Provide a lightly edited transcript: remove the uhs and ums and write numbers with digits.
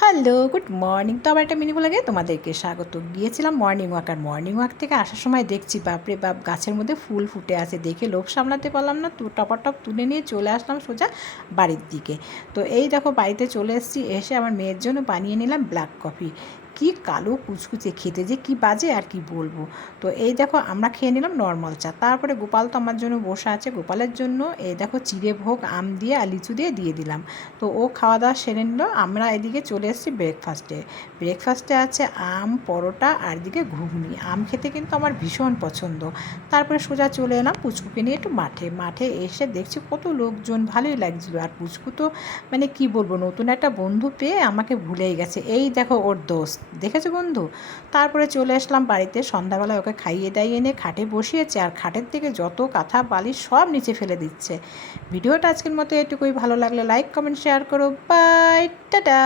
Hello, good morning. তো আবার একটা মিনি ব্লগে তোমাদেরকে স্বাগত। গিয়েছিলাম মর্নিং ওয়াক, আর মর্নিং ওয়াক থেকে আসার সময় দেখছি বাপরে বাপ, গাছের মধ্যে ফুল ফুটে আছে। দেখে লোভ সামলাতে পারলাম না, তো টপাটপ তুলে নিয়ে চলে আসলাম সোজা বাড়ির দিকে। তো এই দেখো বাড়িতে চলে এসেছি, এসে আমার মেয়ের জন্য বানিয়ে নিলাম ব্ল্যাক কফি। কি কালো কুচকুচে, খেতে যে কি বাজে আর কি বলবো। তো এই দেখো আমরা খেয়ে নিলাম নর্মাল চা। তারপরে গোপাল তো আমার জন্য বসে আছে, গোপালের জন্য এই দেখো চিড়ে ভোগ আম দিয়ে আর লিচু দিয়ে দিলাম। তো ও খাওয়া দাওয়া সেরে নিল। আমরা এদিকে চলে এসেছি ব্রেকফাস্টে আছে আম, পরোটা আর এদিকে ঘুগনি। আম খেতে কিন্তু আমার ভীষণ পছন্দ। তারপরে সোজা চলে এলাম পুচকুকে নিয়ে একটু মাঠে এসে দেখছি কত লোকজন, ভালোই লাগছিলো। আর পুচকু তো মানে কি বলবো, নতুন একটা বন্ধু পেয়ে আমাকে ভুলেই গেছে। এই দেখো ওর দোস্ত, দেখেছো বন্ধু। তারপরে চলে আসলাম বাড়িতে, সন্ধ্যাবেলায় ওকে খাইয়ে দাইয়ে এনে খাটে বসিয়েছে, আর খাটের থেকে যত কাঁথা বালিশ সব নিচে ফেলে দিচ্ছে। ভিডিওটা আজকের মতো এটুকুই। ভালো লাগলে লাইক কমেন্ট শেয়ার করো। Bye, tata.